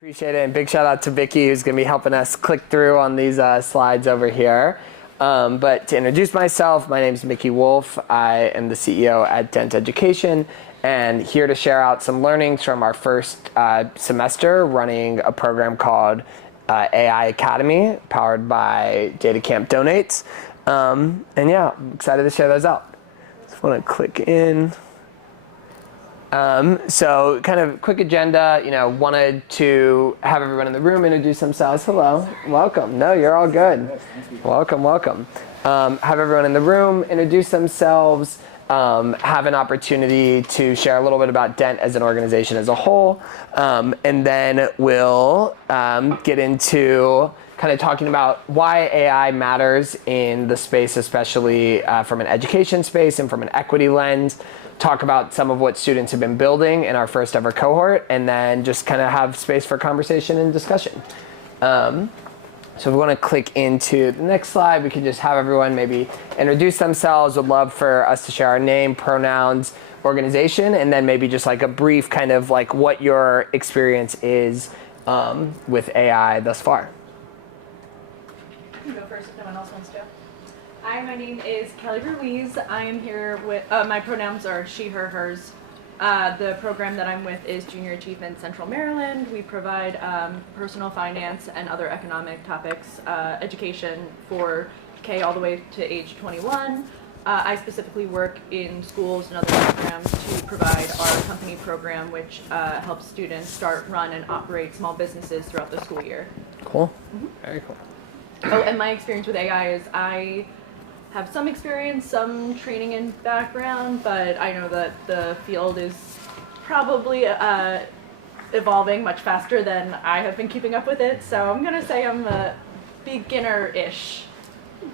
Appreciate it, and big shout out to Micky, who's going to be helping us click through on these slides over here. But to introduce myself, my name is Micky Wolf. I am the CEO at DENT Education, and here to share out some learnings from our first semester running a program called AI Academy, powered by DataCamp Donates. And yeah, I'm excited to share those out. Just want to click in. So kind of quick agenda, wanted to have everyone in the room introduce themselves. Hello, welcome. No, you're all good. Welcome. Have everyone in the room introduce themselves, have an opportunity to share a little bit about DENT as an organization as a whole, and then we'll get into kind of talking about why AI matters in the space, especially from an education space and from an equity lens. Talk about some of what students have been building in our first ever cohort, and then just kind of have space for conversation and discussion. So if we want to click into the next slide, we can just have everyone maybe introduce themselves. Would love for us to share our name, pronouns, organization, and then maybe just like a brief kind of like what your experience is with AI thus far. You can go first if no one else wants to. Hi, my name is Kelly Ruiz. I am here with, my pronouns are she, her, hers. The program that I'm with is Junior Achievement Central Maryland. We provide personal finance and other economic topics, education for K all the way to age 21. I specifically work in schools and other programs to provide our company program, which helps students start, run, and operate small businesses throughout the school year. Cool. Very cool. Oh, and my experience with AI is I have some experience, some training and background, but I know that the field is probably evolving much faster than I have been keeping up with it. So I'm gonna say I'm a beginner-ish. I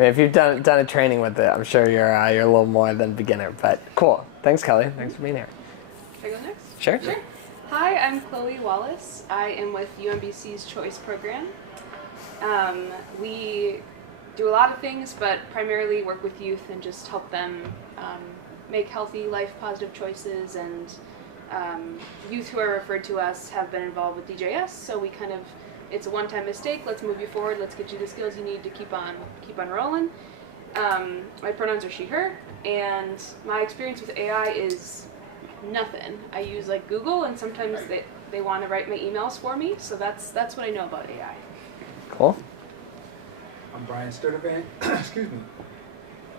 mean, if you've done a training with it, I'm sure you're a little more than beginner. But cool. Thanks, Kelly. Thanks for being here. Should I go next? Sure. Hi, I'm Chloe Wallace. I am with UMBC's Choice Program. We do a lot of things, but primarily work with youth and just help them make healthy, life-positive choices. And youth who are referred to us have been involved with DJS, so we kind of, it's a one-time mistake. Let's move you forward. Let's get you the skills you need to keep on rolling. My pronouns are she, her, and my experience with AI is nothing. I use like Google, and sometimes they want to write my emails for me, so that's what I know about AI. Cool. I'm Brian Sturdivant, excuse me,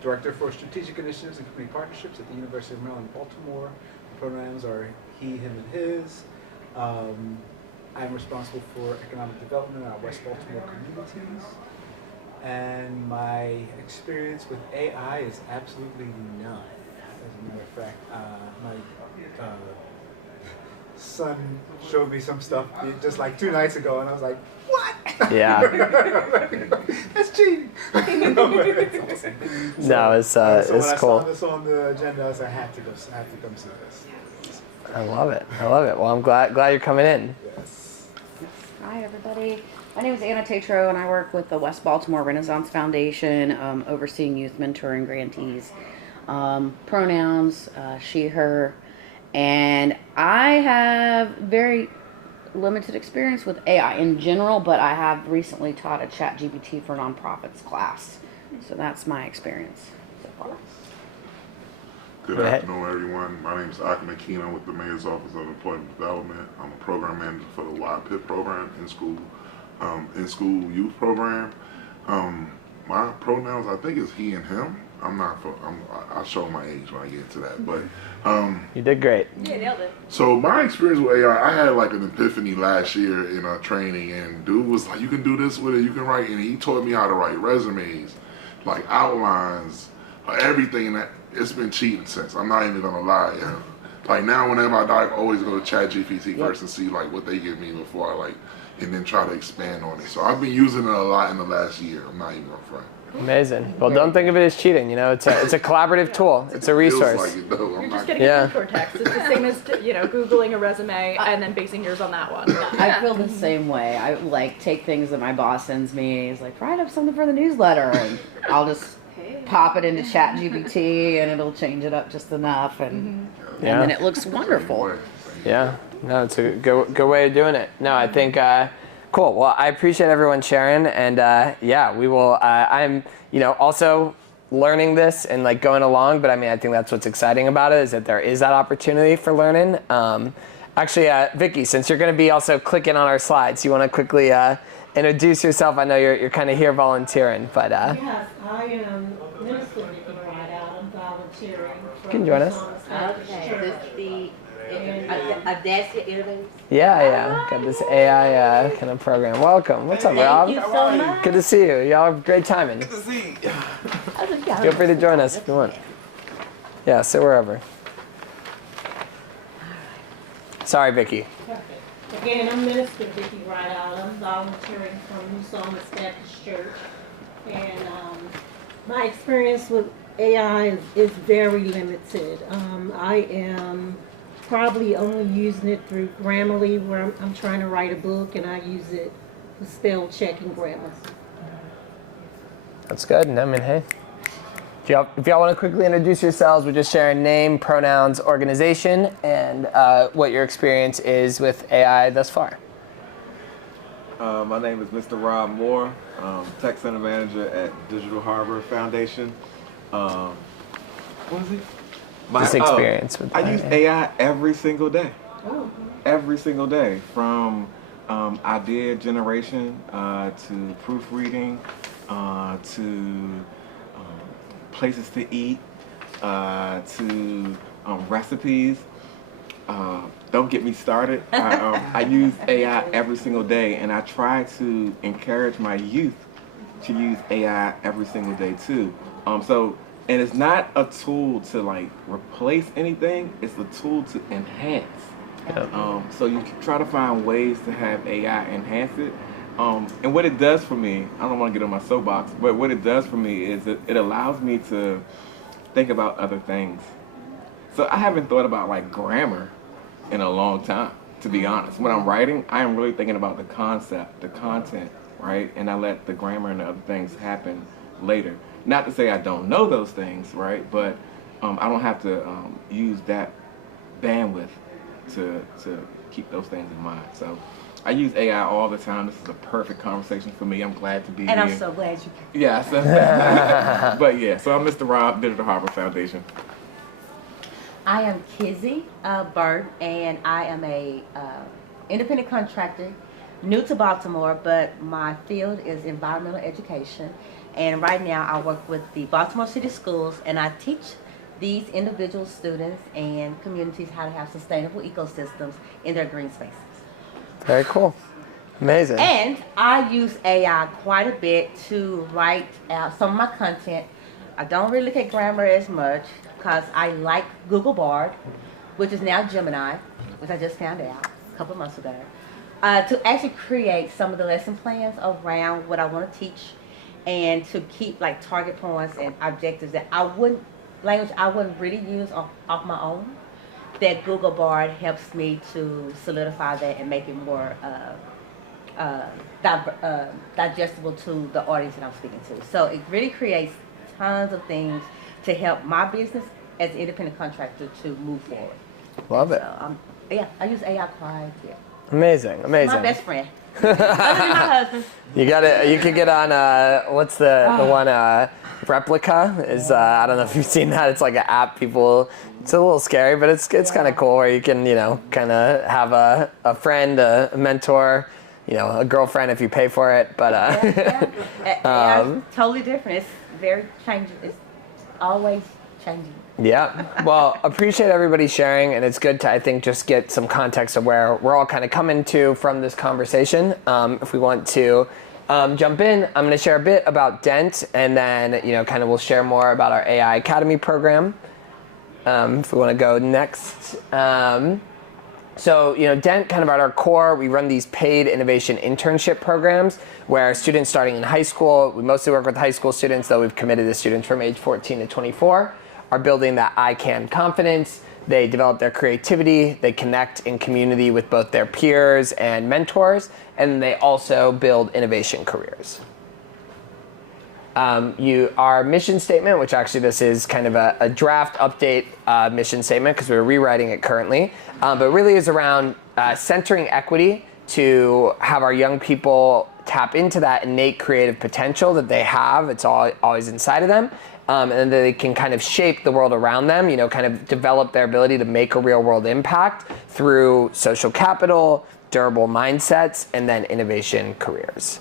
Director for Strategic Initiatives and Community Partnerships at the University of Maryland, Baltimore. The pronouns are he, him, and his. I'm responsible for economic development in our West Baltimore communities. And my experience with AI is absolutely none. As a matter of fact, my son showed me some stuff just like 2 nights ago, and I was like, what? Yeah. That's cheating. No, it's so when I cool. saw this on the agenda, I said, I have to come see this. I love it. Well, I'm glad you're coming in. Yes. Hi, everybody. My name is Anna Tatro, and I work with the West Baltimore Renaissance Foundation, overseeing youth mentoring grantees. Pronouns, she, her, and I have very limited experience with AI in general, but I have recently taught a ChatGPT for nonprofits class. So that's my experience so far. Good afternoon, everyone. My name is Ahmed Keenan with the Mayor's Office of Employment Development. I'm a program manager for the YPIP program, in-school youth program. My pronouns, I think, is he and him. I'll show my age when I get to that, but You did great. Yeah, nailed it. so my experience with AI, I had like an epiphany last year in a training, and dude was like, you can do this with it, you can write, and he taught me how to write resumes, like outlines, everything. That it's been cheating since. I'm not even gonna lie. Like now, whenever I dive, I always go to ChatGPT first and see like what they give me before I like, and then try to expand on it. So I've been using it a lot in the last year. I'm not even gonna front. Amazing. Well, don't think of it as cheating. It's a collaborative tool. It's a resource. Feels like it, though. You're I'm just not getting Yeah. a short text. It's the same as Googling a resume and then basing yours on that one. I feel the same way. I like take things that my boss sends me. He's like, write up something for the newsletter, and I'll just pop it into ChatGPT, and it'll change it up just enough, and then it looks wonderful. Yeah. No, it's a good way of doing it. No, I think cool. Well, I appreciate everyone sharing, and yeah, we will. I'm also learning this and like going along, but I mean, I think that's what's exciting about it is that there is that opportunity for learning. Actually, Vicky, since you're going to be also clicking on our slides, you want to quickly introduce yourself? I know you're kind of here volunteering, but yes, I am Minister Micky Rideout. I'm volunteering. Can you join us? Okay, this is the Audacious Innovators. Yeah, got this AI kind of program. Welcome. What's up, Rob? Thank you so much. Good to see you. Y'all have great timing. Good to see you. Feel free to join us if you want. Yeah, sit wherever. Sorry, Vicky. Perfect. Again, I'm Minister Micky Rideout. I'm volunteering from New Psalmist Baptist Church. And my experience with AI is very limited. I am probably only using it through Grammarly, where I'm trying to write a book, and I use it for spell check and grammar. That's good. I mean, hey. If y'all want to quickly introduce yourselves, we're just sharing name, pronouns, organization, and what your experience is with AI thus far. My name is Mr. Rob Moore, Tech Center Manager at Digital Harbor Foundation. What is it? This experience with I use AI every single day. Oh. Every single day, from idea generation to proofreading to places to eat to recipes. Don't get me started. I use AI every single day, and I try to encourage my youth to use AI every single day too. And it's not a tool to like replace anything, it's a tool to enhance. So you can try to find ways to have AI enhance it. And what it does for me, I don't want to get on my soapbox, but what it does for me is it allows me to think about other things. So I haven't thought about like grammar in a long time, to be honest. When I'm writing, I am really thinking about the concept, the content, right? And I let the grammar and the other things happen later. Not to say I don't know those things, right? But I don't have to use that bandwidth to keep those things in mind. So I use AI all the time. This is a perfect conversation for me. I'm glad to be here. And I'm so glad you came. Yeah, so, but yeah, so I'm Mr. Rob, Digital Harbor Foundation. I am Kizzy Bird, and I am a independent contractor, new to Baltimore, but my field is environmental education. And right now I work with the Baltimore City Schools, and I teach these individual students and communities how to have sustainable ecosystems in their green spaces. Very cool. Amazing. And I use AI quite a bit to write out some of my content. I don't really look at grammar as much because I like Google Bard, which is now Gemini, which I just found out a couple of months ago, to actually create some of the lesson plans around what I want to teach, and to keep like target points and objectives that I wouldn't really use off my own. That Google Bard helps me to solidify that and make it more digestible to the audience that I'm speaking to. So it really creates tons of things to help my business as an independent contractor to move forward. Love it. So, yeah, I use AI quite a bit. Amazing. My best friend. Other than my husband. You got it. You could get on. What's the one? Replica is. I don't know if you've seen that. It's like an app. It's a little scary, but it's kind of cool where you can kind of have a friend, a mentor, a girlfriend if you pay for it. But AI totally different. It's very changing. It's always changing. Yeah. Well, appreciate everybody sharing, and it's good to, I think, just get some context of where we're all kind of coming to from this conversation. If we want to jump in, I'm going to share a bit about DENT, and then, kind of we'll share more about our AI Academy program. If we want to go next. So, DENT, kind of at our core, we run these paid innovation internship programs where students starting in high school, we mostly work with high school students, though we've committed to students from age 14 to 24, are building that I can confidence. They develop their creativity, they connect in community with both their peers and mentors, and they also build innovation careers. Our mission statement, which actually this is kind of a draft update mission statement because we're rewriting it currently, but really is around centering equity to have our young people tap into that innate creative potential that they have. It's always inside of them. And then they can kind of shape the world around them, kind of develop their ability to make a real world impact through social capital, durable mindsets, and then innovation careers.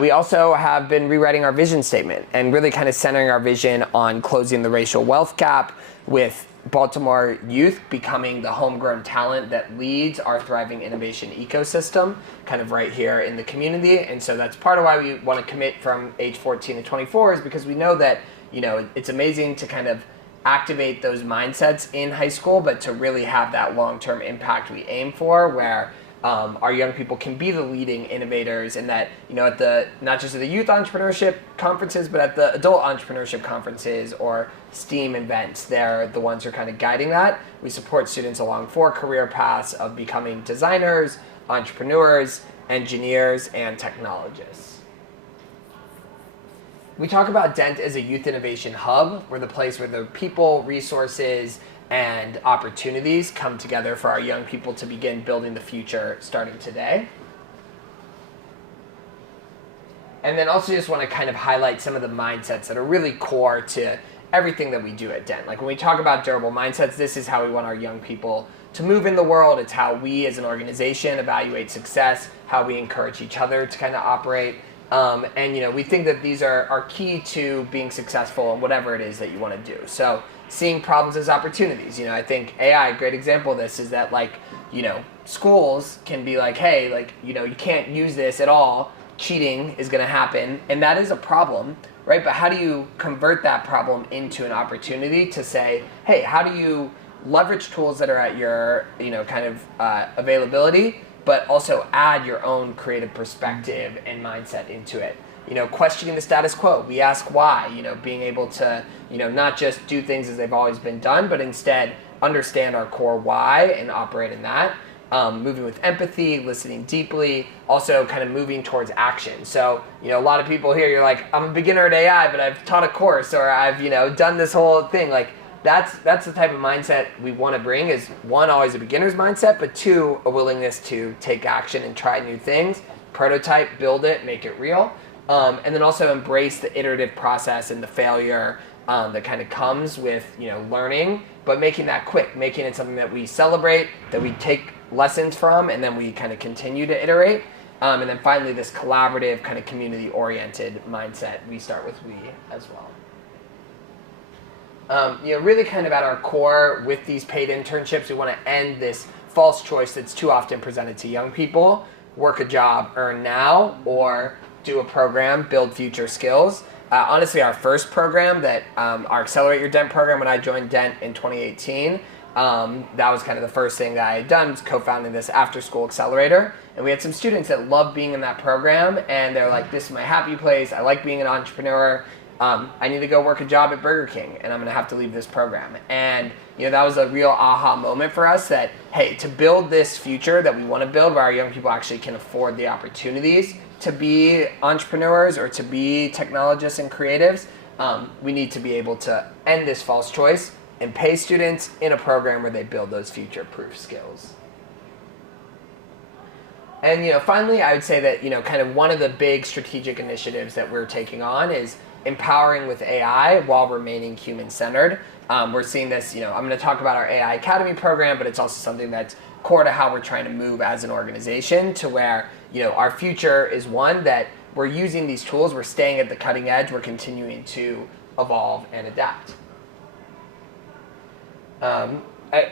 We also have been rewriting our vision statement and really kind of centering our vision on closing the racial wealth gap, with Baltimore youth becoming the homegrown talent that leads our thriving innovation ecosystem kind of right here in the community. And so that's part of why we want to commit from age 14 to 24, is because we know that, it's amazing to kind of activate those mindsets in high school, but to really have that long-term impact we aim for, where our young people can be the leading innovators, and that, at the, not just at the youth entrepreneurship conferences, but at the adult entrepreneurship conferences or STEAM events, they're the ones who are kind of guiding that. We support students along 4 career paths of becoming designers, entrepreneurs, engineers, and technologists. We talk about DENT as a youth innovation hub. We're the place where the people, resources, and opportunities come together for our young people to begin building the future starting today. And then also just want to kind of highlight some of the mindsets that are really core to everything that we do at DENT. Like when we talk about durable mindsets, this is how we want our young people to move in the world. It's how we as an organization evaluate success, how we encourage each other to kind of operate. And we think that these are key to being successful in whatever it is that you want to do. So seeing problems as opportunities. I think AI, a great example of this is that, schools can be like, hey, you can't use this at all. Cheating is going to happen. And that is a problem, right? But how do you convert that problem into an opportunity to say, hey, how do you leverage tools that are at your, availability, but also add your own creative perspective and mindset into it? Questioning the status quo. We ask why, being able to, not just do things as they've always been done, but instead understand our core why and operate in that. Moving with empathy, listening deeply, also kind of moving towards action. So, a lot of people here, you're like, I'm a beginner at AI, but I've taught a course, or I've, done this whole thing. That's the type of mindset we want to bring, is 1, always a beginner's mindset, but 2, a willingness to take action and try new things, prototype, build it, make it real. And then also embrace the iterative process and the failure that kind of comes with, learning, but making that quick, making it something that we celebrate, that we take lessons from, and then we kind of continue to iterate. And then finally, this collaborative kind of community-oriented mindset. We start with we as well. Really kind of at our core with these paid internships, we want to end this false choice that's too often presented to young people: work a job, earn now, or do a program, build future skills. Honestly, our first program, that our Accelerate Your DENT program, when I joined DENT in 2018, that was kind of the first thing that I had done, was co-founding this after-school accelerator. And we had some students that loved being in that program, and they're like, this is my happy place, I like being an entrepreneur, I need to go work a job at Burger King, and I'm going to have to leave this program. And that was a real aha moment for us, that, hey, to build this future that we want to build, where our young people actually can afford the opportunities to be entrepreneurs or to be technologists and creatives, we need to be able to end this false choice and pay students in a program where they build those future-proof skills. And finally, I would say that kind of one of the big strategic initiatives that we're taking on is empowering with AI while remaining human-centered. We're seeing this, I'm going to talk about our AI Academy program, but it's also something that's core to how we're trying to move as an organization, to where our future is one that we're using these tools, we're staying at the cutting edge, we're continuing to evolve and adapt.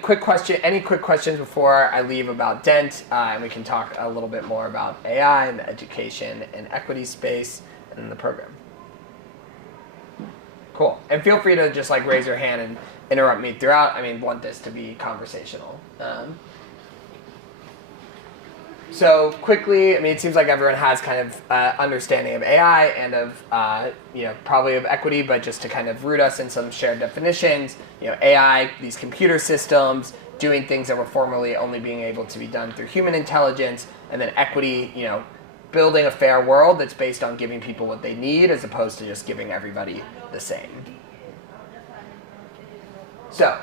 Quick question, any quick questions before I leave about DENT, and we can talk a little bit more about AI and the education and equity space and the program. Cool. And feel free to just raise your hand and interrupt me throughout. Want this to be conversational. So quickly, it seems like everyone has kind of understanding of AI and of, probably of equity, but just to kind of root us in some shared definitions, AI, these computer systems, doing things that were formerly only being able to be done through human intelligence, and then equity, building a fair world that's based on giving people what they need as opposed to just giving everybody the same. So,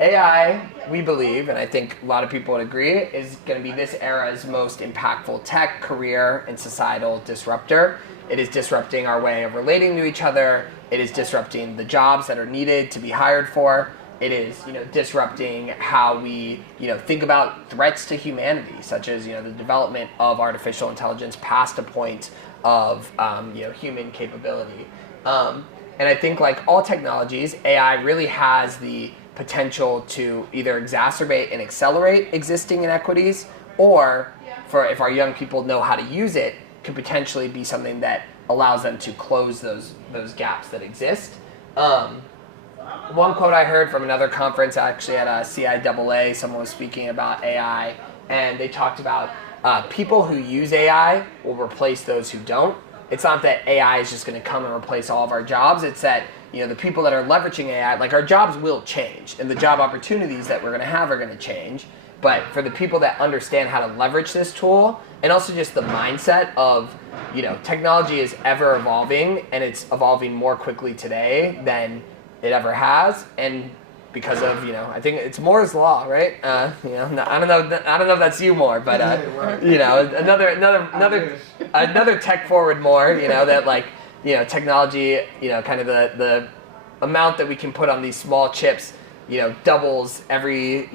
AI, we believe, and I think a lot of people would agree, is going to be this era's most impactful tech, career, and societal disruptor. It is disrupting our way of relating to each other. It is disrupting the jobs that are needed to be hired for. It is, disrupting how we, think about threats to humanity, such as, the development of artificial intelligence past a point of, human capability. And I think, like all technologies, AI really has the potential to either exacerbate and accelerate existing inequities, or if our young people know how to use it, could potentially be something that allows them to close those gaps that exist. One quote I heard from another conference, actually at a CIAA, someone was speaking about AI, and they talked about people who use AI will replace those who don't. It's not that AI is just going to come and replace all of our jobs. It's that the people that are leveraging AI, like our jobs will change, and the job opportunities that we're going to have are going to change. But for the people that understand how to leverage this tool, and also just the mindset of, technology is ever evolving, and it's evolving more quickly today than it ever has, and because of I think it's Moore's law, right? I don't know if that's you, Moore, but another tech forward Moore, that like technology, kind of the amount that we can put on these small chips, doubles every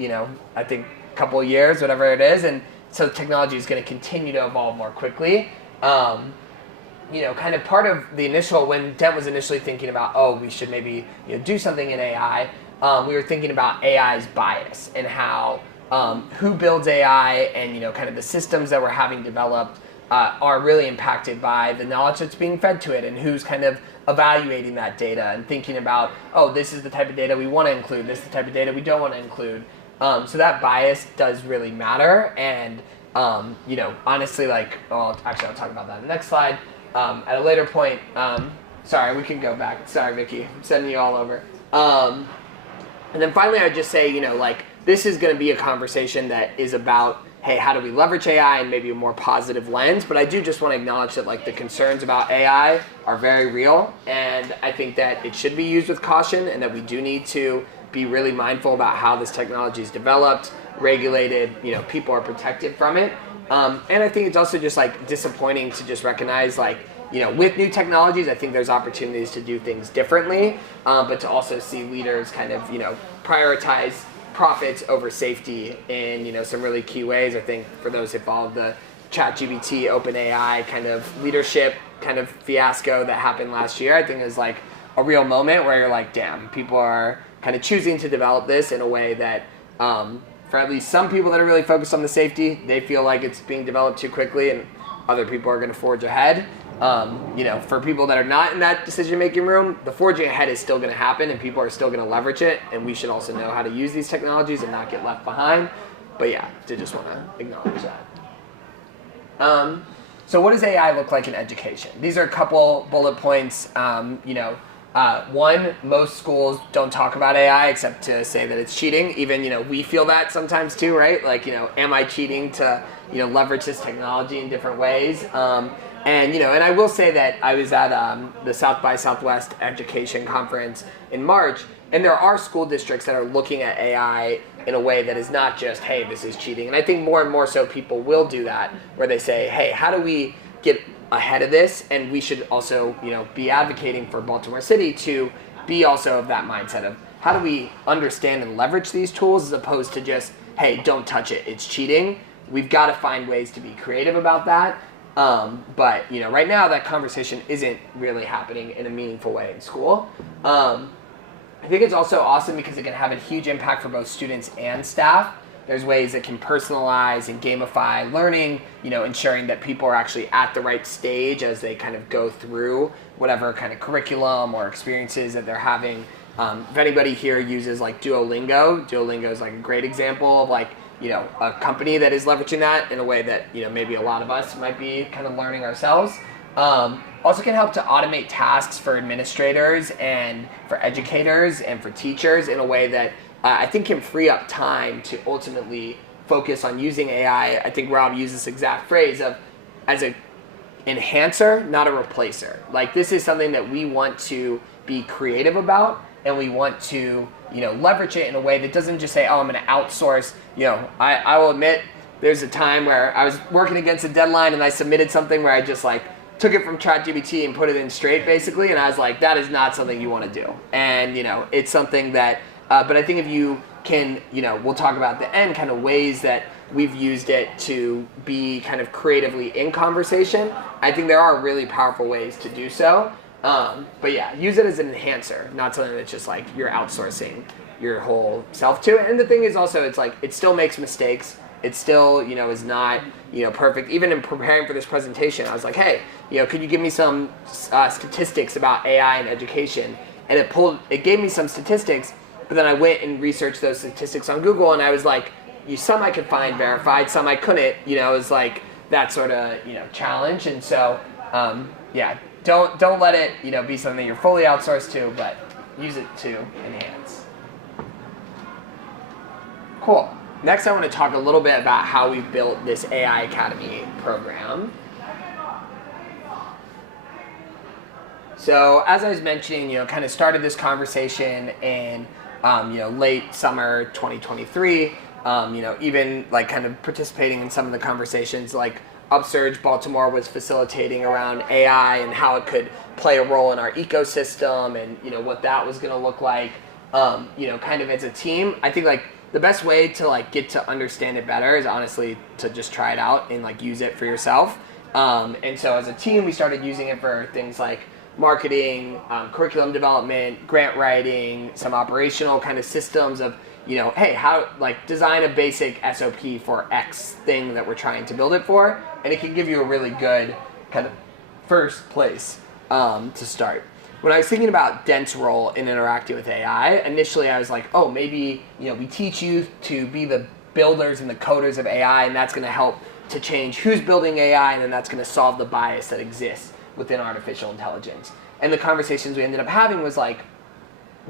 I think couple of years, whatever it is, and so technology is going to continue to evolve more quickly. Kind of part of the initial, when DENT was initially thinking about, we should maybe do something in AI, we were thinking about AI's bias and how who builds AI and kind of the systems that we're having developed are really impacted by the knowledge that's being fed to it, and who's kind of evaluating that data and thinking about, this is the type of data we want to include, this is the type of data we don't want to include. So that bias does really matter, and honestly, I'll talk about that in the next slide. At a later point, sorry, we can go back. Sorry, Micky, I'm sending you all over. And then finally, I'd just say, this is going to be a conversation that is about, hey, how do we leverage AI in maybe a more positive lens? But I do just want to acknowledge that, the concerns about AI are very real, and I think that it should be used with caution, and that we do need to be really mindful about how this technology is developed, regulated, people are protected from it. And I think it's also just disappointing to just recognize with new technologies, I think there's opportunities to do things differently, but to also see leaders kind of, prioritize profits over safety in, some really key ways. I think for those who followed the ChatGPT, OpenAI kind of leadership kind of fiasco that happened last year, I think is a real moment where you're damn, people are kind of choosing to develop this in a way that, for at least some people that are really focused on the safety, they feel like it's being developed too quickly, and other people are going to forge ahead. For people that are not in that decision-making room, the forging ahead is still going to happen, and people are still going to leverage it, and we should also know how to use these technologies and not get left behind. But yeah, did just want to acknowledge that. So what does AI look like in education? These are a couple bullet points. One, most schools don't talk about AI except to say that it's cheating. Even, we feel that sometimes too, right? Am I cheating to, leverage this technology in different ways? And I will say that I was at the South by Southwest Education Conference in March, and there are school districts that are looking at AI in a way that is not just, hey, this is cheating. And I think more and more so people will do that, where they say, hey, how do we get ahead of this? And we should also, be advocating for Baltimore City to be also of that mindset of how do we understand and leverage these tools as opposed to just, hey, don't touch it, it's cheating. We've got to find ways to be creative about that. But right now that conversation isn't really happening in a meaningful way in school. I think it's also awesome because it can have a huge impact for both students and staff. There's ways that can personalize and gamify learning, ensuring that people are actually at the right stage as they kind of go through whatever kind of curriculum or experiences that they're having. If anybody here uses Duolingo is a great example of a company that is leveraging that in a way that, maybe a lot of us might be kind of learning ourselves. Also can help to automate tasks for administrators and for educators and for teachers in a way that I think can free up time to ultimately focus on using AI. I think Rob used this exact phrase of as an enhancer, not a replacer. This is something that we want to be creative about, and we want to, leverage it in a way that doesn't just say, oh, I'm going to outsource. I will admit there's a time where I was working against a deadline and I submitted something where I just like took it from ChatGPT and put it in straight basically, and I was like, that is not something you want to do. And it's something that, but I think if you can, we'll talk about at the end kind of ways that we've used it to be kind of creatively in conversation. I think there are really powerful ways to do so. But yeah, use it as an enhancer, not something that's just like you're outsourcing your whole self to. And the thing is also, it's like, it still makes mistakes. It still, is not, perfect. Even in preparing for this presentation, I was like, hey, could you give me some statistics about AI and education? And it gave me some statistics, but then I went and researched those statistics on Google, and I was like, some I could find verified, some I couldn't. It was like that sort of, challenge. And so, yeah, don't let it, be something you're fully outsourced to, but use it to enhance. Cool. Next, I want to talk a little bit about how we built this AI Academy program. So, as I was mentioning, kind of started this conversation in, late summer 2023. Even like kind of participating in some of the conversations, like Upsurge Baltimore was facilitating around AI and how it could play a role in our ecosystem, and what that was going to look like. Kind of as a team, I think like the best way to like get to understand it better is honestly to just try it out and like use it for yourself. And so as a team, we started using it for things like marketing, curriculum development, grant writing, some operational kind of systems of, hey, how like design a basic SOP for X thing that we're trying to build it for, and it can give you a really good kind of first place to start. When I was thinking about DENT's role in interacting with AI, initially I was like, oh, maybe we teach youth to be the builders and the coders of AI, and that's going to help to change who's building AI, and then that's going to solve the bias that exists within artificial intelligence. And the conversations we ended up having was like,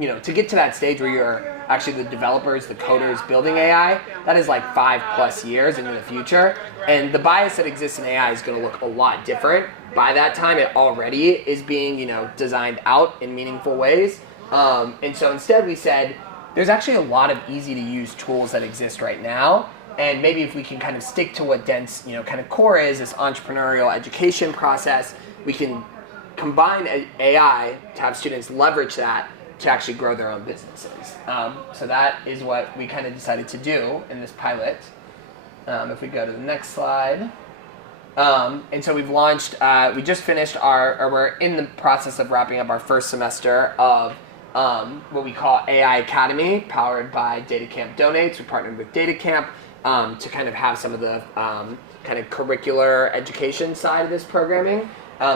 to get to that stage where you're actually the developers, the coders building AI, that is like 5+ years into the future. And the bias that exists in AI is going to look a lot different. By that time, it already is being, designed out in meaningful ways. And so instead we said, there's actually a lot of easy to use tools that exist right now. And maybe if we can kind of stick to what DENT's, kind of core is, this entrepreneurial education process, we can combine AI to have students leverage that to actually grow their own businesses. So that is what we kind of decided to do in this pilot. If we go to the next slide. And so we've launched, we just finished we're in the process of wrapping up our first semester of what we call AI Academy, powered by DataCamp Donates. We partnered with DataCamp to kind of have some of the kind of curricular education side of this programming.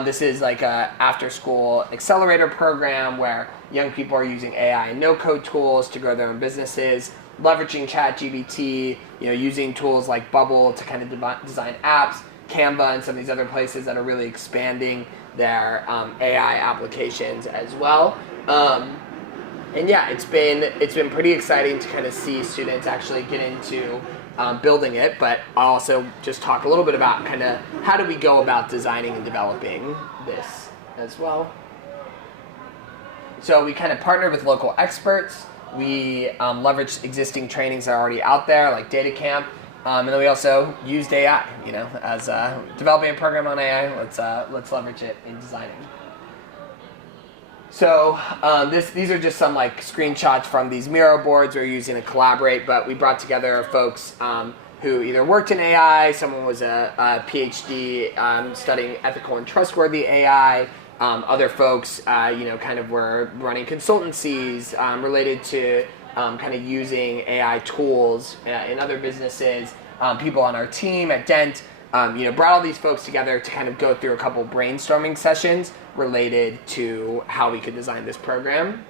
This is like a after-school accelerator program where young people are using AI and no-code tools to grow their own businesses, leveraging ChatGPT, using tools like Bubble to kind of design apps, Canva, and some of these other places that are really expanding their AI applications as well. And yeah, it's been pretty exciting to kind of see students actually get into building it, but I'll also just talk a little bit about kind of how do we go about designing and developing this as well. So we kind of partnered with local experts. We leveraged existing trainings that are already out there, like DataCamp, and then we also used AI. As developing a program on AI, let's leverage it in designing. So these are just some like screenshots from these Miro boards we're using to collaborate, but we brought together folks who either worked in AI, someone was a PhD studying ethical and trustworthy AI, other folks kind of were running consultancies related to kind of using AI tools in other businesses, people on our team at DENT, brought all these folks together to kind of go through a couple brainstorming sessions related to how we could design this program.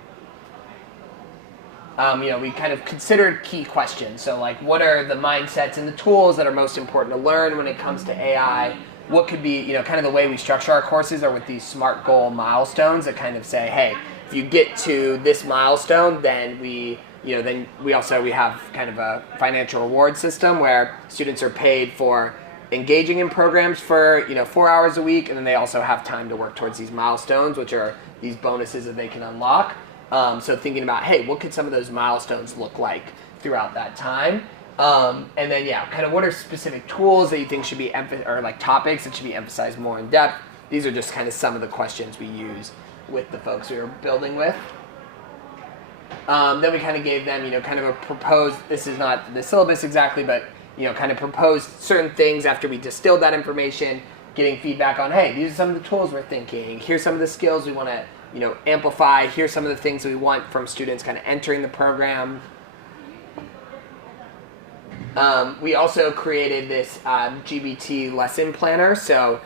We kind of considered key questions. So like, what are the mindsets and the tools that are most important to learn when it comes to AI? What could be, kind of the way we structure our courses are with these SMART goal milestones that kind of say, hey, if you get to this milestone, then we have kind of a financial reward system where students are paid for engaging in programs for 4 hours a week, and then they also have time to work towards these milestones, which are these bonuses that they can unlock. So thinking about, hey, what could some of those milestones look like throughout that time? And then, yeah, kind of what are specific tools that you think should be, or like topics that should be emphasized more in depth? These are just kind of some of the questions we use with the folks we were building with. Then we kind of gave them, kind of a proposed, this is not the syllabus exactly, but, kind of proposed certain things after we distilled that information, getting feedback on, hey, these are some of the tools we're thinking. Here's some of the skills we want to, amplify. Here's some of the things we want from students kind of entering the program. We also created this GBT lesson planner. So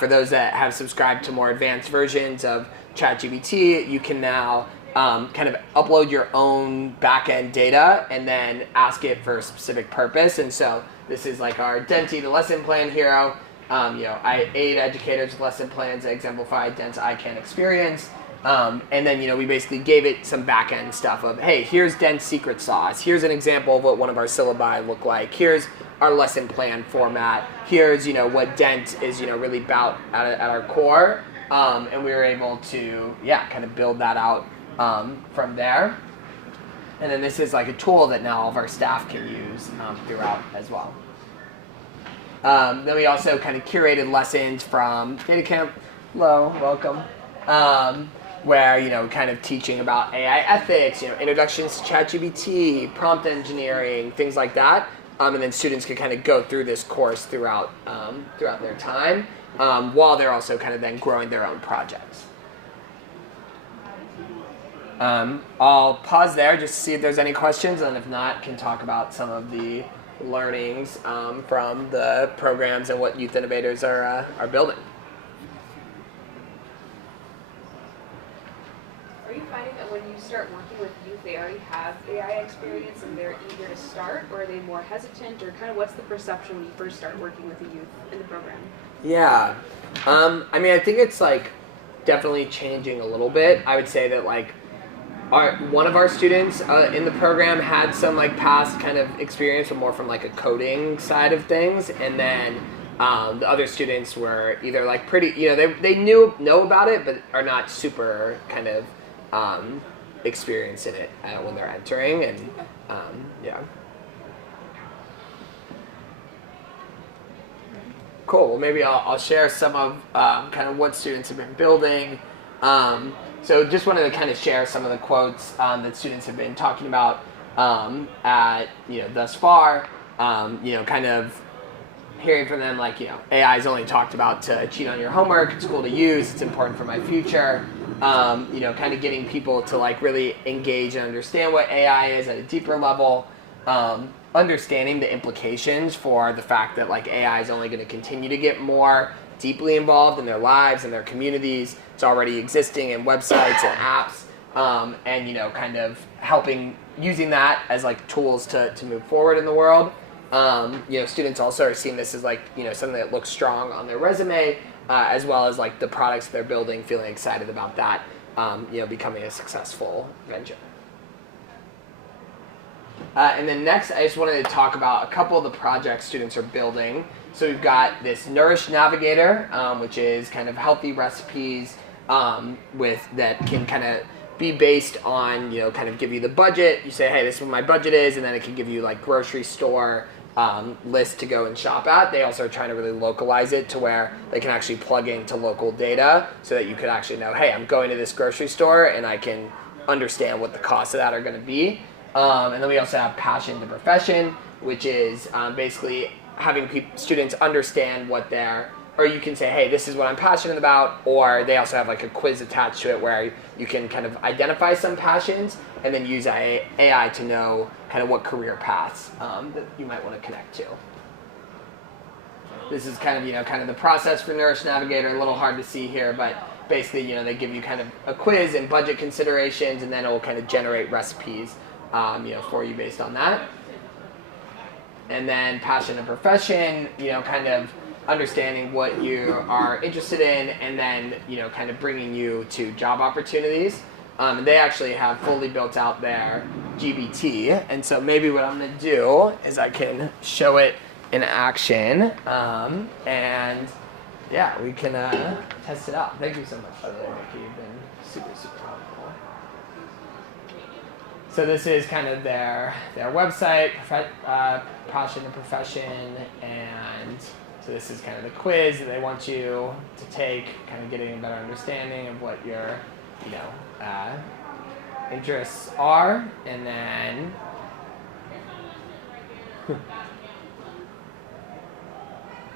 for those that have subscribed to more advanced versions of ChatGPT, you can now kind of upload your own backend data and then ask it for a specific purpose. And so this is like our DENT, the lesson plan hero. I aid educators with lesson plans that exemplify DENT's ICANN experience. And then, we basically gave it some back-end stuff of, hey, here's DENT's secret sauce. Here's an example of what one of our syllabi look like. Here's our lesson plan format. Here's, what DENT is, really about at our core. And we were able to, kind of build that out from there. And then this is like a tool that now all of our staff can use throughout as well. Then we also kind of curated lessons from Data Camp. Hello, welcome. Where, kind of teaching about AI ethics, introductions to ChatGPT, prompt engineering, things like that. And then students can kind of go through this course throughout their time, while they're also kind of then growing their own projects. I'll pause there just to see if there's any questions, and if not, can talk about some of the learnings from the programs and what Youth Innovators are building. Are you finding that when you start working with youth, they already have AI experience and they're eager to start, or are they more hesitant, or kind of what's the perception when you first start working with the youth in the program? Yeah, I think it's like definitely changing a little bit. I would say that like one of our students in the program had some like past kind of experience, but more from like a coding side of things, and then the other students were either like pretty, they know about it, but are not super kind of experienced in it when they're entering, and yeah. Cool. Well, maybe I'll share some of kind of what students have been building. So just wanted to kind of share some of the quotes that students have been talking about thus far. Kind of hearing from them like, AI is only talked about to cheat on your homework. It's cool to use. It's important for my future. Kind of getting people to like really engage and understand what AI is at a deeper level. Understanding the implications for the fact that like AI is only going to continue to get more deeply involved in their lives and their communities. It's already existing in websites and apps, and kind of helping using that as like tools to move forward in the world. Students also are seeing this as like something that looks strong on their resume, as well as like the products they're building, feeling excited about that, becoming a successful venture. And then next, I just wanted to talk about a couple of the projects students are building. So we've got this Nourish Navigator, which is kind of healthy recipes that can kind of be based on, kind of give you the budget. You say, hey, this is what my budget is, and then it can give you like grocery store list to go and shop at. They also are trying to really localize it to where they can actually plug into local data so that you could actually know, hey, I'm going to this grocery store and I can understand what the costs of that are going to be. And then we also have Passion to Profession, which is basically having students understand what or you can say, hey, this is what I'm passionate about, or they also have like a quiz attached to it where you can kind of identify some passions and then use AI to know kind of what career paths that you might want to connect to. This is kind of, kind of the process for Nourish Navigator, a little hard to see here, but basically, they give you kind of a quiz and budget considerations, and then it will kind of generate recipes for you based on that. And then Passion and Profession, kind of understanding what you are interested in, and then, kind of bringing you to job opportunities. They actually have fully built out their GBT, and so maybe what I'm going to do is I can show it in action, and yeah, we can test it out. Thank you so much, by the way, Micky. You've been super, super helpful. So this is kind of their website, passion and profession, and so this is kind of the quiz that they want you to take, kind of getting a better understanding of what your, interests are, and then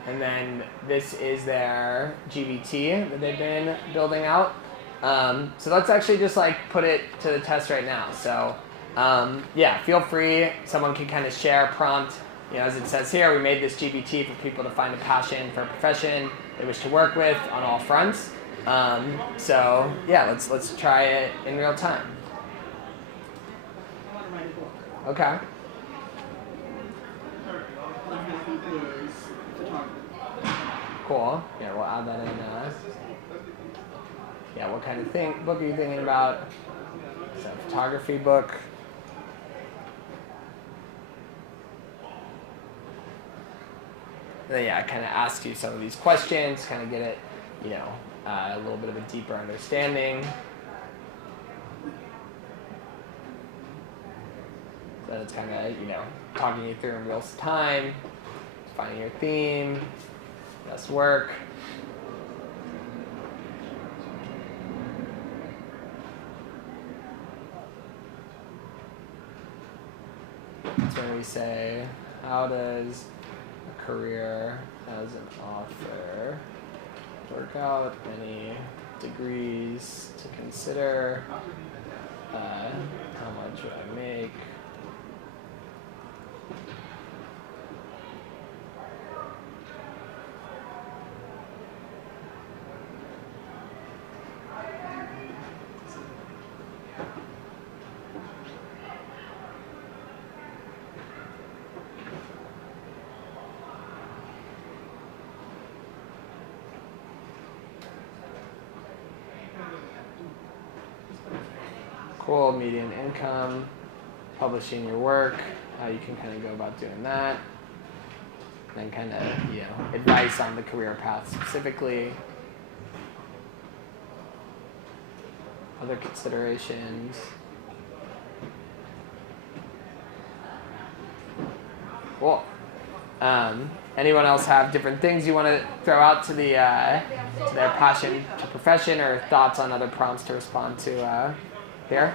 and then this is their GBT that they've been building out. So let's actually just like put it to the test right now. So yeah, feel free. Someone can kind of share, prompt. As it says here, we made this GBT for people to find a passion for a profession they wish to work with on all fronts. So yeah, let's try it in real time. Okay. Cool. Yeah, we'll add that in. Yeah, what kind of book are you thinking about? Is that a photography book? And then, yeah, kind of ask you some of these questions, kind of get it, a little bit of a deeper understanding. Then it's kind of, talking you through in real time, finding your theme, best work. That's when we say, how does a career as an author work out? Any degrees to consider? How much would I make? Cool, median income, publishing your work, how you can kind of go about doing that. Then kind of, advice on the career path specifically. Other considerations. Cool. Anyone else have different things you want to throw out to the to their passion to profession, or thoughts on other prompts to respond to here?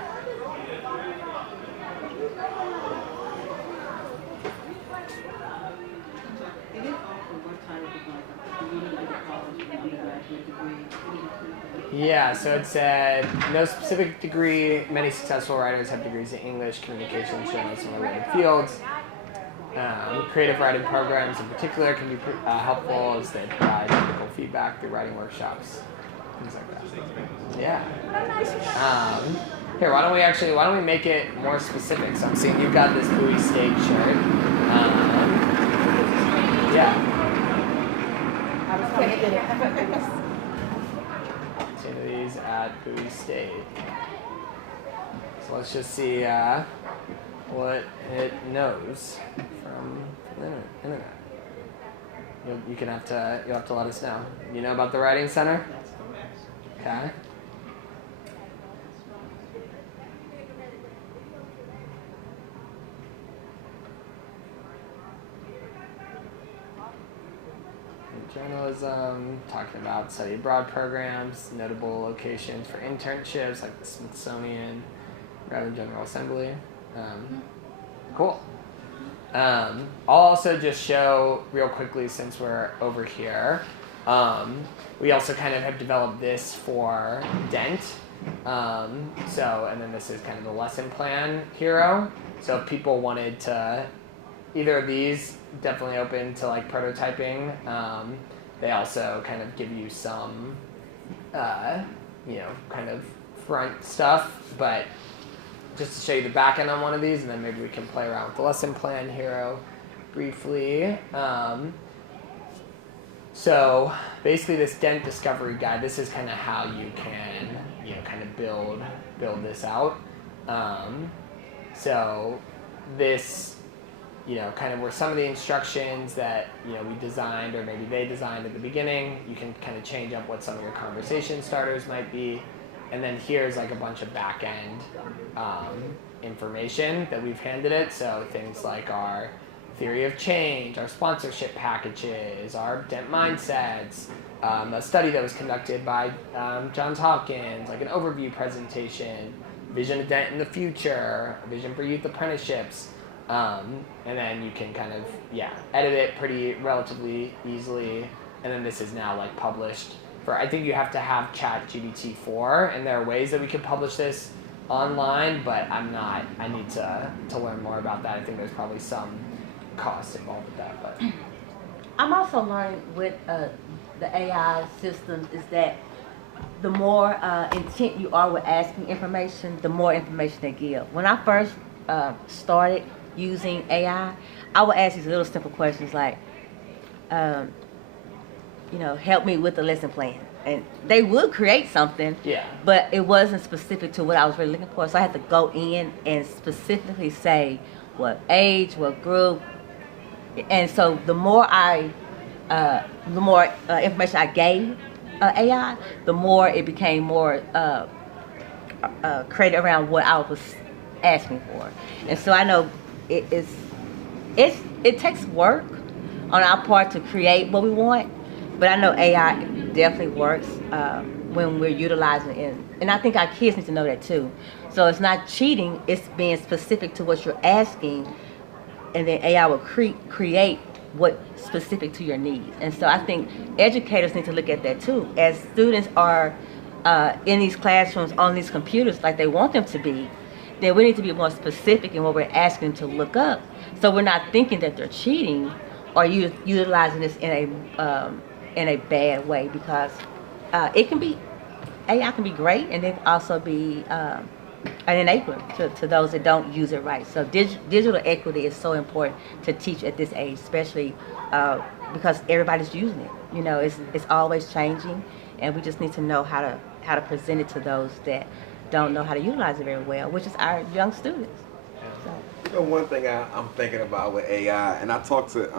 Yeah, so it said, no specific degree. Many successful writers have degrees in English, communications, journalism, and related fields. Creative writing programs in particular can be helpful as they provide critical feedback through writing workshops, things like that. Yeah. Here, why don't we make it more specific? So I'm seeing you've got this Bowie State shirt. Yeah. Opportunities at Bowie State. So let's just see what it knows from the internet. You'll have to let us know. You know about the Writing Center? Okay. Journalism, talking about study abroad programs, notable locations for internships like the Smithsonian, Maryland General Assembly. Cool. I'll also just show real quickly, since we're over here, we also kind of have developed this for DENT. And then this is kind of the lesson plan hero. So if people wanted to, either of these, definitely open to like prototyping. They also kind of give you some, kind of front stuff, but just to show you the back end on one of these, and then maybe we can play around with the lesson plan hero briefly. So basically this DENT discovery guide, this is kind of how you can, kind of build this out. So this, kind of were some of the instructions that, we designed, or maybe they designed at the beginning. You can kind of change up what some of your conversation starters might be. And then here's like a bunch of back end information that we've handed it. So things like our theory of change, our sponsorship packages, our DENT mindsets, a study that was conducted by Johns Hopkins, like an overview presentation, vision of DENT in the future, a vision for youth apprenticeships, and then you can kind of, edit it pretty relatively easily. And then this is now like published for, I think you have to have ChatGPT 4, and there are ways that we could publish this online, but I need to learn more about that. I think there's probably some cost involved with that, but. I'm also learning with the AI systems is that the more intent you are with asking information, the more information they give. When I first started using AI, I would ask these little simple questions like, help me with the lesson plan. And they would create something, but it wasn't specific to what I was really looking for. So I had to go in and specifically say what age, what group. And so the more information I gave AI, the more it became more created around what I was asking for. And so I know it takes work on our part to create what we want, but I know AI definitely works when we're utilizing it. And I think our kids need to know that too. So it's not cheating, it's being specific to what you're asking, and then AI will create what's specific to your needs. And so I think educators need to look at that too. As students are in these classrooms on these computers like they want them to be, then we need to be more specific in what we're asking them to look up. So we're not thinking that they're cheating or utilizing this in a bad way, because AI can be great, and it can also be an enabler to those that don't use it right. So digital equity is so important to teach at this age, especially because everybody's using it. It's always changing, and we just need to know how to present it to those that don't know how to utilize it very well, which is our young students. So. One thing I'm thinking about with AI, and I talk to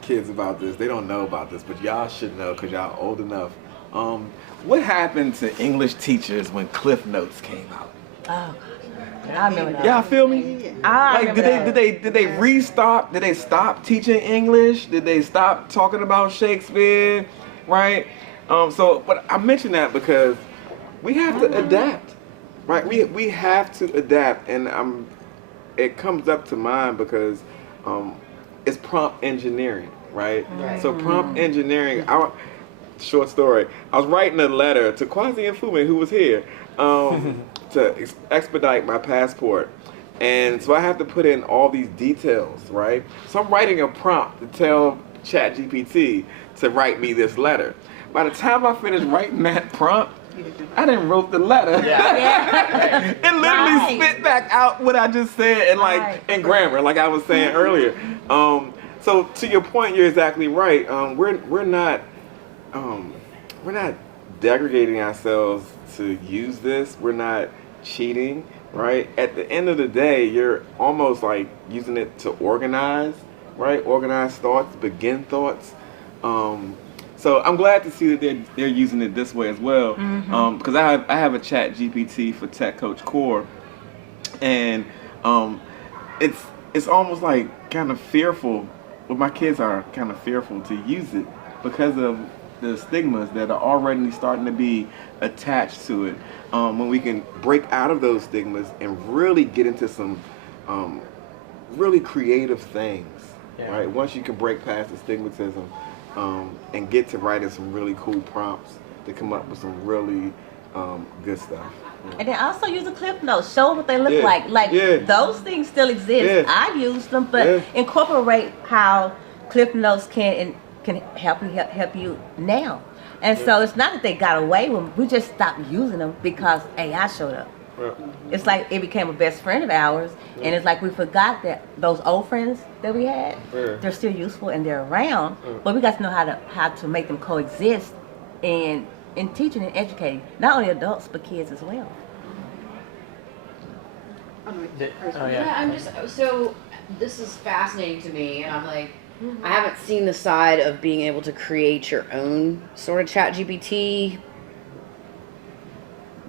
kids about this. They don't know about this, but y'all should know because y'all old enough. What happened to English teachers when Cliff Notes came out? Oh, I remember that. Y'all feel me? Did they restart? Did they stop teaching English? Did they stop talking about Shakespeare? Right? But I mention that because we have to adapt, right? We have to adapt, and it comes up to mind because it's prompt engineering, right? So prompt engineering. Short story. I was writing a letter to Kwasi Mfume, who was here, to expedite my passport. And so I have to put in all these details, right? So I'm writing a prompt to tell ChatGPT to write me this letter. By the time I finished writing that prompt, I didn't wrote the letter. It literally spit back out what I just said in grammar, like I was saying earlier. So to your point, you're exactly right. We're not degrading ourselves to use this. We're not cheating, right? At the end of the day, you're almost like using it to organize, right? Organize thoughts, begin thoughts. So I'm glad to see that they're using it this way as well. Because I have a Chat GPT for Tech Coach Core, and it's almost like kind of fearful. Well, my kids are kind of fearful to use it because of the stigmas that are already starting to be attached to it. When we can break out of those stigmas and really get into some really creative things, right? Once you can break past the stigmatism and get to writing some really cool prompts to come up with some really good stuff. And then also use the Cliff Notes. Show them what they look like. Those things still exist. I use them, but incorporate how Cliff Notes can help you now. And so it's not that they got away with them. We just stopped using them because AI showed up. It's like it became a best friend of ours, and it's like we forgot that those old friends that we had, they're still useful and they're around, but we got to know how to make them coexist in teaching and educating, not only adults but kids as well. So this is fascinating to me, and I'm like, I haven't seen the side of being able to create your own sort of Chat GPT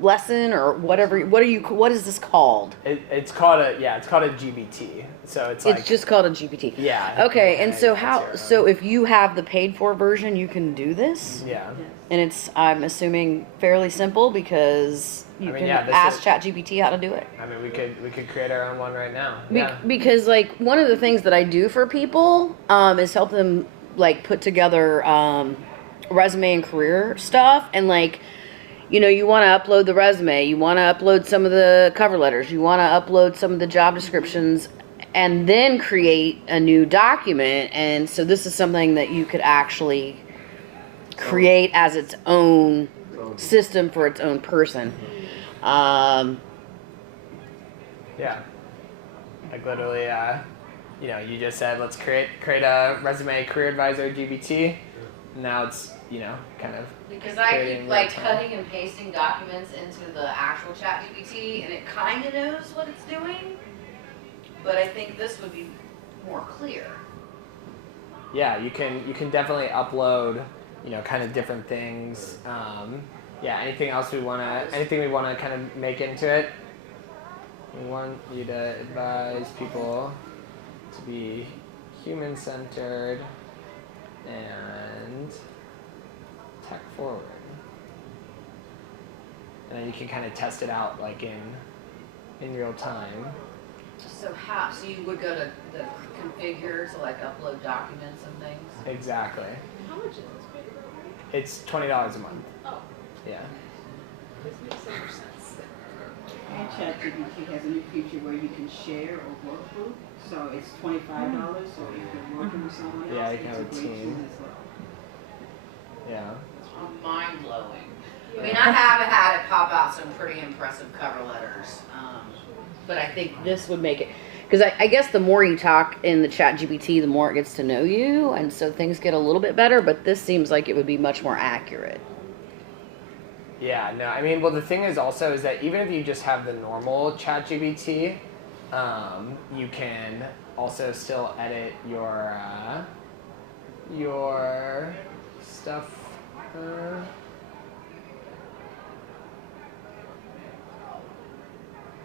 lesson or whatever? What is this called? It's called a GBT. So it's Just called a GPT. Yeah. Okay, and so it's so if you have the paid for version, you can do this? Yeah. And it's, I'm assuming, fairly simple because you can ask ChatGPT how to do it. I mean, we could create our own one right now. Because like one of the things that I do for people is help them like put together resume and career stuff, and like, you know, you want to upload the resume, you want to upload some of the cover letters, you want to upload some of the job descriptions, and then create a new document. And so this is something that you could actually create as its own system for its own person. Yeah. Like literally, you know, you just said let's create a resume career advisor GBT. Now it's, you know, kind of Because I keep like cutting and pasting documents into the actual ChatGPT, and it kind of knows what it's doing, but I think this would be more clear. Yeah, you can definitely upload, you know, kind of different things. Yeah, anything we wanna kind of make into it. We want you to advise people to be human-centered and tech forward. And then you can kind of test it out like in real time. So you would go to the configure to like upload documents and things? Exactly. How much is this paper? It's $20 a month. Oh, Yeah. this makes so much sense. And ChatGPT has a new feature where you can share a workbook. So it's $25. So if you're working with someone else, Yeah, you can have a it's a great team. tool as well. Yeah. Mind blowing. I mean, I have had it pop out some pretty impressive cover letters, but I think this would make it, because I guess the more you talk in the ChatGPT, the more it gets to know you, and so things get a little bit better. But this seems like it would be much more accurate. Yeah, no, I mean, well, the thing is also is that even if you just have the normal ChatGPT, you can also still edit your stuff.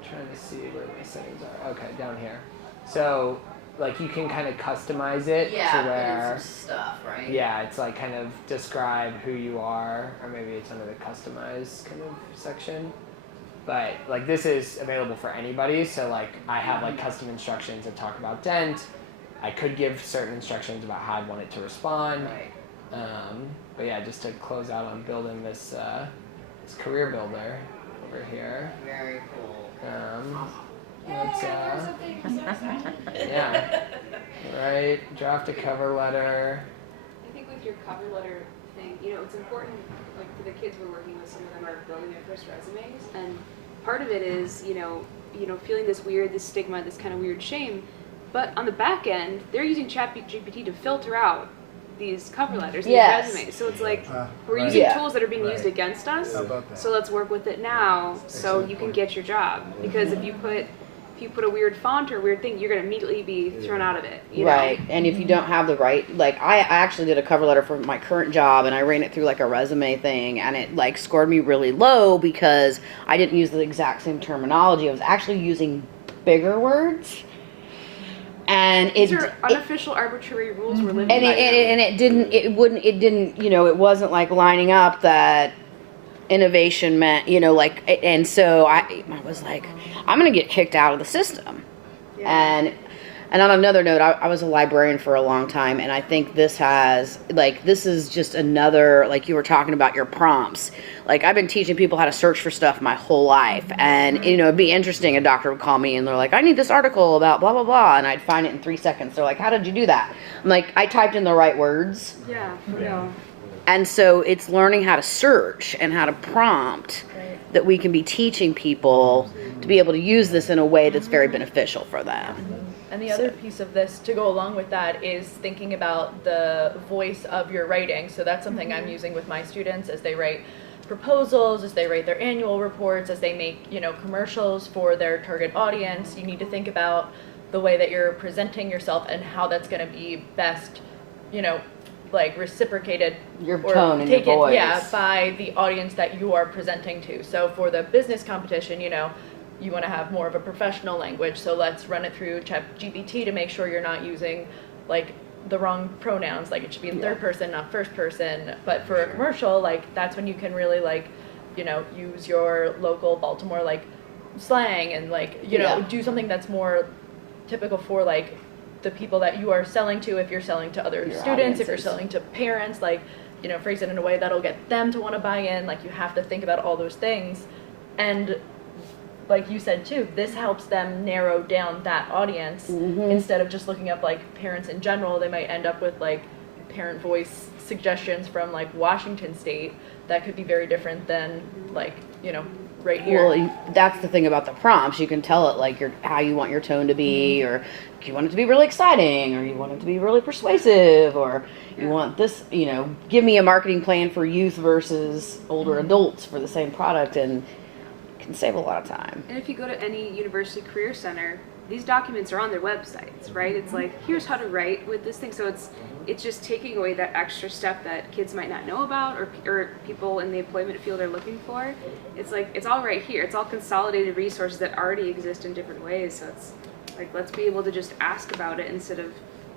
Trying to see where my settings are. Okay, down here. So, like, you can kind of customize it to where Stuff, right? yeah, it's like kind of describe who you are, or maybe it's under the customize kind of section. But like this is available for anybody, so like I have like custom instructions that talk about DENT. I could give certain instructions about how I'd want it to respond. Right. But yeah, just to close out on building this this career builder over here. Very cool. Let's yeah. Right, draft a cover letter. I think with your cover letter thing, you know, it's important, like for the kids we're working with, some of them are building their first resumes, and part of it is, you know, feeling this stigma, this kind of weird shame, but on the back end, they're using ChatGPT to filter out these cover letters, these resumes. So it's like we're using tools that are being used against us. So let's work with it now, so you can get your job. Because if you put a weird font or a weird thing, you're going to immediately be thrown out of it. You know? And if you don't have the right, like I actually did a cover letter for my current job, and I ran it through like a resume thing, and it like scored me really low because I didn't use the exact same terminology. I was actually using bigger words. And these are unofficial arbitrary rules we're living by. And it didn't, you know, it wasn't like lining up that innovation meant, you know, like, and so I was like, I'm going to get kicked out of the system. Yeah. And on another note, I was a librarian for a long time, and I think this is just another, like you were talking about your prompts. Like, I've been teaching people how to search for stuff my whole life, and, you know, it'd be interesting, a doctor would call me, and they're like, I need this article about blah, blah, blah, and I'd find it in 3 seconds. They're like, how did you do that? I'm like, I typed in the right words. Yeah, for real. And so it's learning how to search and how to prompt that we can be teaching people to be able to use this in a way that's very beneficial for them. And the other piece of this to go along with that is thinking about the voice of your writing. So that's something I'm using with my students as they write proposals, as they write their annual reports, as they make, you know, commercials for their target audience. You need to think about the way that you're presenting yourself and how that's going to be best, you know, like reciprocated Your or tone and your taken, voice. yeah, by the audience that you are presenting to. So for the business competition, you want to have more of a professional language. So let's run it through ChatGPT to make sure you're not using like the wrong pronouns. Like it should be in third person, not first person. But for a commercial, like that's when you can really like, use your local Baltimore like slang and like, do something that's more typical for like the people that you are selling to. If you're selling to other Your students, if you're audiences. selling to parents, like, phrase it in a way that'll get them to want to buy in. Like you have to think about all those things. And like you said too, this helps them narrow down that audience instead of just looking up like parents in general. They might end up with like parent voice suggestions from like Washington State that could be very different than like, right here. Well, that's the thing about the prompts. You can tell it like how you want your tone to be, or you want it to be really exciting, or you want it to be really persuasive, or you want this, give me a marketing plan for youth versus older adults for the same product, and it can save a lot of time. And if you go to any university career center, these documents are on their websites, right? It's like, here's how to write with this thing. So it's just taking away that extra step that kids might not know about, or people in the employment field are looking for. It's like, it's all right here. It's all consolidated resources that already exist in different ways. So it's like, let's be able to just ask about it instead of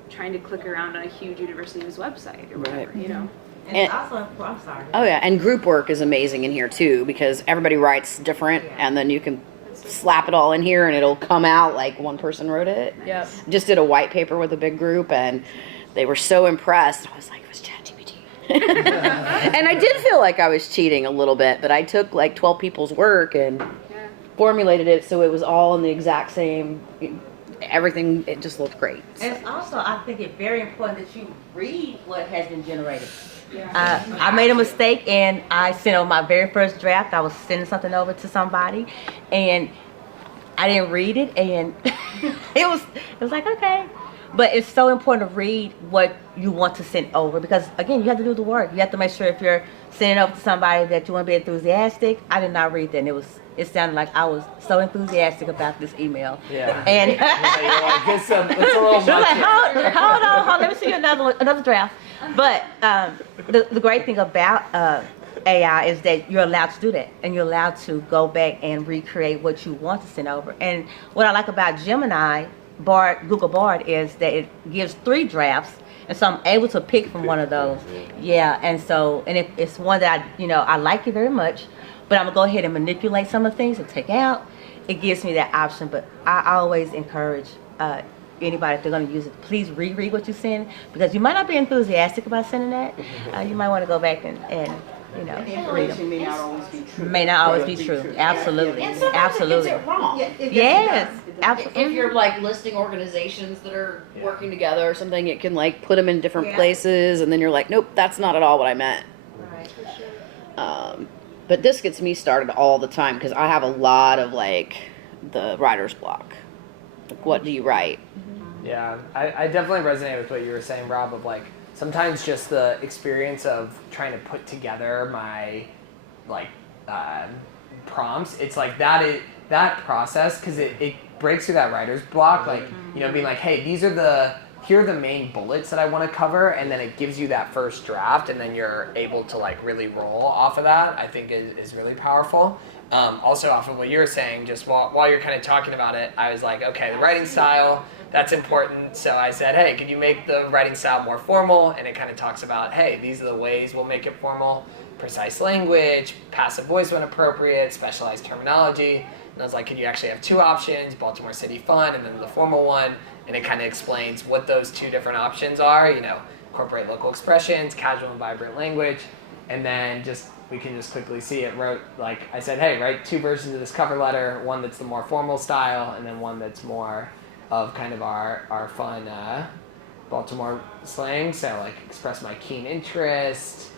trying to click around on a huge university's website or whatever, And And- it's also, I'm sorry. Oh yeah, and group work is amazing in here too, because everybody writes different, and then you can slap it all in here and it'll come out like one person wrote it. Yep. Just did a white paper with a big group, and they were so impressed. I was like, it was ChatGPT. And I did feel like I was cheating a little bit, but I took like 12 people's work and formulated it so it was all in the exact same, everything, it just looked great. And it's also, I think it's very important that you read what has been generated. I made a mistake and I sent over my very first draft. I was sending something over to somebody and I didn't read it, and it was like, okay. But it's so important to read what you want to send over, because again, you have to do the work. You have to make sure if you're sending over to somebody that you want to be enthusiastic. I did not read that, and it sounded like I was so enthusiastic about this email. Yeah. And You're like, it's a little she was much. like, hold on, let me see another draft. But the great thing about AI is that you're allowed to do that, and you're allowed to go back and recreate what you want to send over. And what I like about Gemini, Google Bard, is that it gives 3 drafts, and so I'm able to pick from one of those. Yeah, and if it's one that I like it very much, but I'm gonna go ahead and manipulate some of the things and take out, it gives me that option. But I always encourage anybody, if they're going to use it, please reread what you send, because you might not be enthusiastic about sending that. You might want to go back and And the read information them. may not always be true. May not always be true. Absolutely. And sometimes Absolutely. it gets it wrong. Yes. Absolutely. If you're like listing organizations that are working together or something, it can like put them in different Yeah. places, and then you're like, nope, that's not at all what I meant. Right, for sure. But this gets me started all the time, because I have a lot of like the writer's block. Like, what do you write? Yeah, I definitely resonate with what you were saying, Rob, of like sometimes just the experience of trying to put together my like prompts. It's like that process, because it breaks through that writer's block, like, being like, hey, here are the main bullets that I want to cover, and then it gives you that first draft, and then you're able to like really roll off of that. I think is really powerful. Also, off of what you were saying, just while you're kind of talking about it, I was like, okay, the writing style, that's important. So I said, hey, can you make the writing style more formal? And it kind of talks about, hey, these are the ways we'll make it formal: precise language, passive voice when appropriate, specialized terminology. And I was like, can you actually have 2 options, Baltimore City Fun and then the formal one? And it kind of explains what those 2 different options are, incorporate local expressions, casual and vibrant language. And then we can just quickly see it wrote, like I said, hey, write 2 versions of this cover letter, one that's the more formal style, and then one that's more of kind of our fun Baltimore slang. So like, express my keen interest,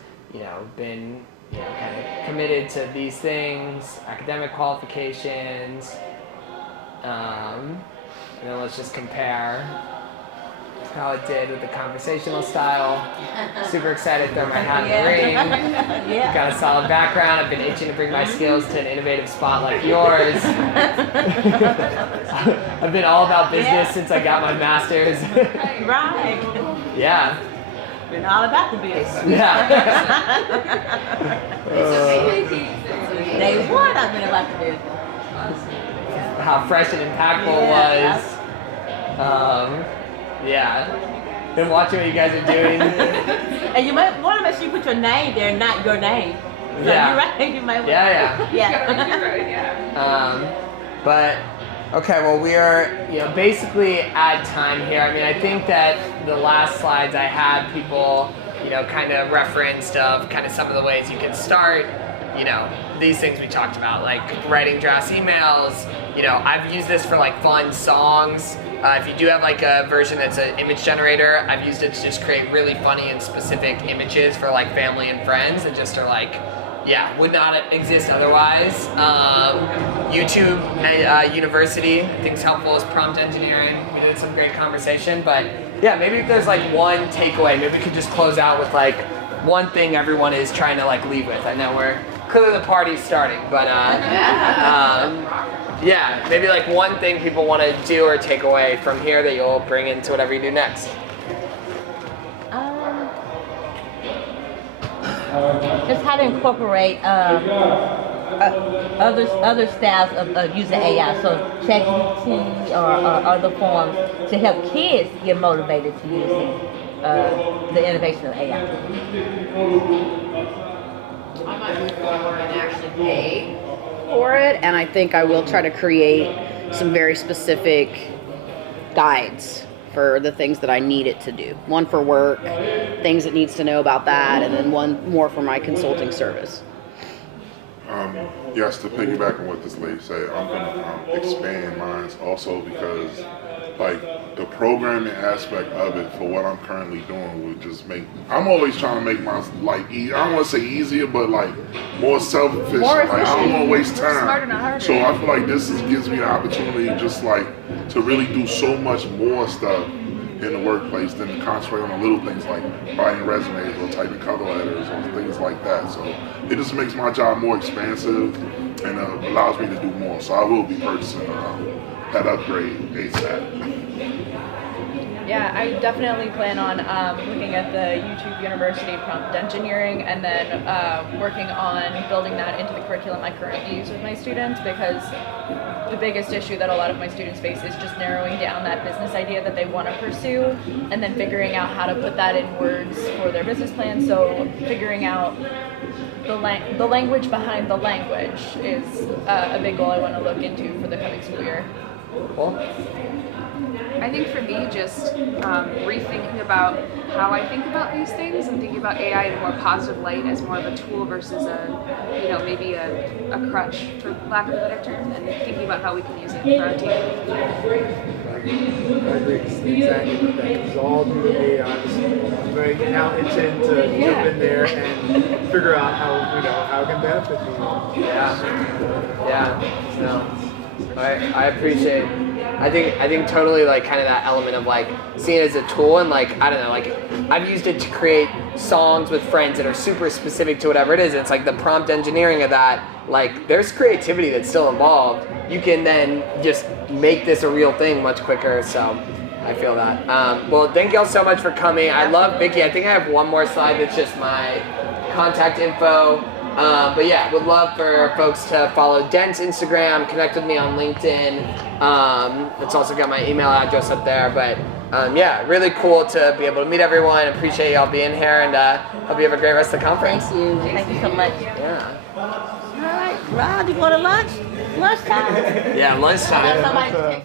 been kind of committed to these things, academic qualifications, and then let's just compare how it did with the conversational style. Super excited to throw my hat in the ring. Yeah. Got a solid background. I've been itching to bring my skills to an innovative spot like yours. I've been all about business since I got my master's. Right. Yeah. Been all about the business. Yeah. Day one, I've been about the business. How fresh and impactful it was. Yeah. Been watching what you guys are doing. And you might want to make sure you put your name there, not your name. So Yeah. you're right. You might want But okay, well we are basically at time here. I mean, I think that the last slides I had people kind of referenced of kind of some of the ways you can start. These things we talked about, like writing drafts emails. I've used this for like fun songs. If you do have like a version that's an image generator, I've used it to just create really funny and specific images for like family and friends that just are like, would not exist otherwise. YouTube University, I think is helpful as prompt engineering. We did some great conversation, but yeah, maybe if there's like one takeaway, maybe we could just close out with like one thing everyone is trying to like leave with. I know we're clearly the party's starting, but maybe like one thing people want to do or take away from here that you'll bring into whatever you do next. just how to incorporate other styles of using AI. So ChatGPT or other forms to help kids get motivated to using the innovation of AI. I might move forward and actually pay for it, and I think I will try to create some very specific guides for the things that I need it to do. One for work, things it needs to know about that, and then one more for my consulting service. Yes, to piggyback on what this lady said, I'm going to expand mine also because like the programming aspect of it for what I'm currently doing would just make, I'm always trying to make my life I don't want to say easier, but like more self-efficient. Like I don't want to waste time. Smarter, not harder. So I feel like gives me the opportunity just like to really do so much more stuff in the workplace than to concentrate on the little things like writing resumes or typing cover letters or things like that. So it just makes my job more expansive and allows me to do more. So I will be purchasing that upgrade ASAP. Yeah, I definitely plan on looking at the YouTube University prompt engineering and then working on building that into the curriculum I currently use with my students, because the biggest issue that a lot of my students face is just narrowing down that business idea that they want to pursue and then figuring out how to put that in words for their business plan. So figuring out the language behind the language is a big goal I want to look into for the coming school year. Cool. I think for me, just rethinking about how I think about these things and thinking about AI in a more positive light as more of a tool versus maybe a crutch, for lack of a better term, and thinking about how we can use it for our team. I agree exactly with that. It's all due to AI. I'm very now itching to jump in there and figure out how it can benefit me. No, I appreciate. I think totally like kind of that element of like seeing it as a tool and like I don't know, like I've used it to create songs with friends that are super specific to whatever it is. It's like the prompt engineering of that. Like there's creativity that's still involved. You can then just make this a real thing much quicker. So I feel that. Well, thank y'all so much for coming. I love Micky. I think I have one more slide that's just my contact info. But yeah, would love for folks to follow DENT's Instagram, connect with me on LinkedIn. It's also got my email address up there. But yeah, really cool to be able to meet everyone. Appreciate y'all being here, and hope you have a great rest of the conference. Thank you so much. Yeah. All right, Rod, you going to lunch? Lunchtime. Yeah, lunchtime. Somebody